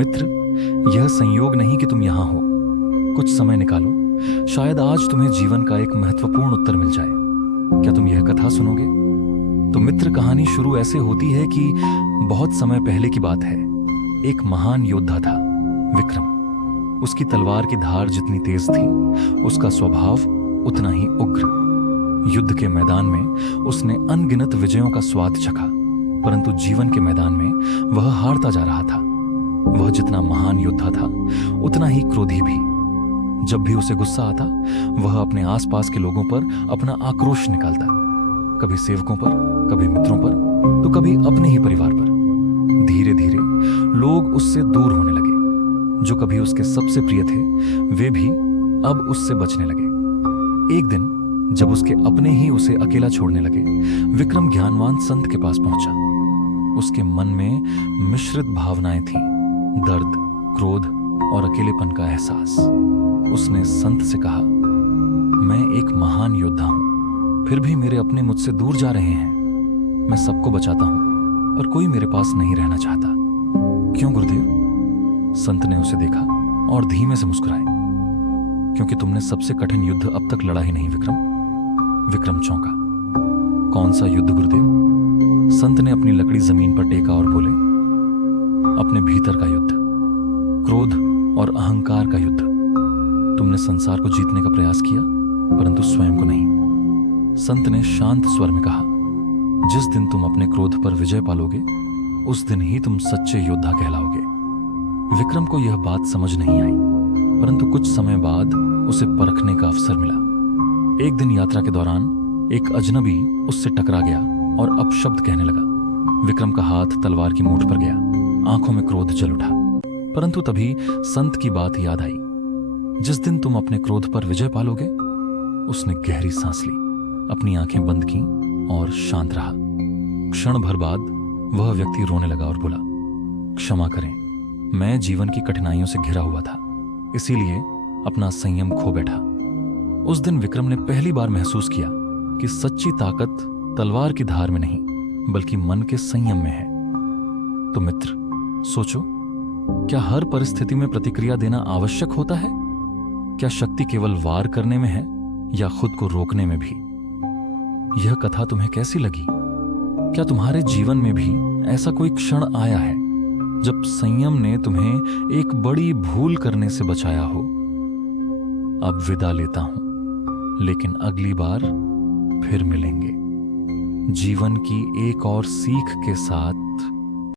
मित्र, यह संयोग नहीं कि तुम यहां हो। कुछ समय निकालो, शायद आज तुम्हें जीवन का एक महत्वपूर्ण उत्तर मिल जाए। क्या तुम यह कथा सुनोगे? तो मित्र, कहानी शुरू ऐसे होती है कि बहुत समय पहले की बात है। एक महान योद्धा था, विक्रम। उसकी तलवार की धार जितनी तेज थी, उसका स्वभाव उतना ही उग्र। युद्ध के मैदान में उसने अनगिनत विजयों का स्वाद चखा, परंतु जीवन के मैदान में वह हारता जा रहा था। वह जितना महान योद्धा था, उतना ही क्रोधी भी। जब भी उसे गुस्सा आता, वह अपने आसपास के लोगों पर अपना आक्रोश निकालता, कभी सेवकों पर, कभी मित्रों पर, तो कभी अपने ही परिवार पर। धीरे धीरे लोग उससे दूर होने लगे। जो कभी उसके सबसे प्रिय थे, वे भी अब उससे बचने लगे। एक दिन जब उसके अपने ही उसे अकेला छोड़ने लगे, विक्रम ज्ञानवान संत के पास पहुंचा। उसके मन में मिश्रित भावनाएं थीं, दर्द, क्रोध और अकेलेपन का एहसास। उसने संत से कहा, मैं एक महान योद्धा हूं, फिर भी मेरे अपने मुझसे दूर जा रहे हैं। मैं सबको बचाता हूं, पर कोई मेरे पास नहीं रहना चाहता। क्यों गुरुदेव? संत ने उसे देखा और धीमे से मुस्कुराए। क्योंकि तुमने सबसे कठिन युद्ध अब तक लड़ा ही नहीं, विक्रम। विक्रम चौंका। कौन सा युद्ध गुरुदेव? संत ने अपनी लकड़ी जमीन पर टेका और बोले, अपने भीतर का युद्ध, क्रोध और अहंकार का युद्ध। तुमने संसार को जीतने का प्रयास किया, परंतु स्वयं को नहीं। संत ने शांत स्वर में कहा, जिस दिन तुम अपने क्रोध पर विजय पालोगे, उस दिन ही तुम सच्चे योद्धा कहलाओगे। विक्रम को यह बात समझ नहीं आई, परंतु कुछ समय बाद उसे परखने का अवसर मिला। एक दिन यात्रा के दौरान एक अजनबी उससे टकरा गया और अपशब्द कहने लगा। विक्रम का हाथ तलवार की मूठ पर गया, आंखों में क्रोध जल उठा। परंतु तभी संत की बात याद आई, जिस दिन तुम अपने क्रोध पर विजय पालोगे। उसने गहरी सांस ली, अपनी आंखें बंद की और शांत रहा। क्षण भर बाद वह व्यक्ति रोने लगा और बोला, क्षमा करें, मैं जीवन की कठिनाइयों से घिरा हुआ था, इसीलिए अपना संयम खो बैठा। उस दिन विक्रम ने पहली बार महसूस किया कि सच्ची ताकत तलवार की धार में नहीं, बल्कि मन के संयम में है। तो मित्र, सोचो, क्या हर परिस्थिति में प्रतिक्रिया देना आवश्यक होता है? क्या शक्ति केवल वार करने में है या खुद को रोकने में भी? यह कथा तुम्हें कैसी लगी? क्या तुम्हारे जीवन में भी ऐसा कोई क्षण आया है जब संयम ने तुम्हें एक बड़ी भूल करने से बचाया हो? अब विदा लेता हूं, लेकिन अगली बार फिर मिलेंगे जीवन की एक और सीख के साथ,